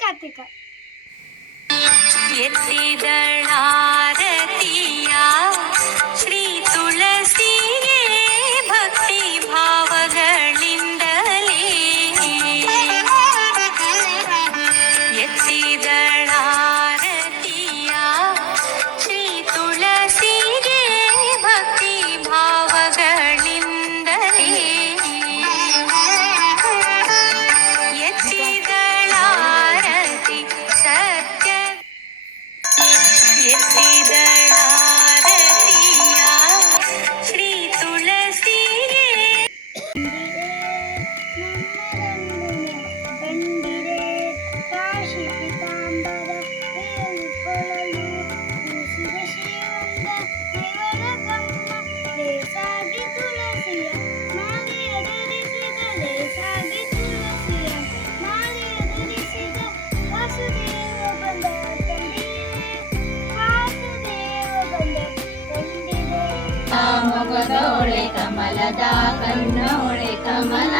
ಕಾರ್ತಿಕ ಎತ್ತಿದಳಾರತಿಯ ಶ್ರೀ ತುಳಸಿಯೇ ಭಕ್ತಿ ಭಾವಗಳಿಂದಲೇ ಎತ್ತಿದಳಾರತಿಯ ಶ್ರೀ ತುಳಸಿಯೇ ಭಕ್ತಿ ಭಾವಗಳಿಂದಲೇ ಎತ್ತಿದಳಾರತಿ ಸತ್ಯ ಎತ್ತಿದಳಾರತಿಯ ಶ್ರೀ ತುಳಸಿಯೇ ಬಂದಿರೆ ಕಾಶಿ ಪೀತಾಂಬರ ಕೊಳಲು ಕೂಸಿದ ಶ್ರೀಗಂಧ ದೇವರ ಕಮ್ಮ ಲೇಸಾಗಿ ತುಳಸಿಯ ಮಾಲೆಯ ಧರಿಸಿದ ಲೇಸಾಗಿ ತುಳಸಿಯ ಮಾಲೆಯ ಧರಿಸಿದ ವಾಸುದೇವ ಬಂದ ತಂದಿರೆ ವಾಸುದೇವ ಬಂದ ತಂದಿರೆ ಮೊಗದೊಳೆ ಕಮಲದ ಕಣ್ಣೊಳೆ ಕಮಲ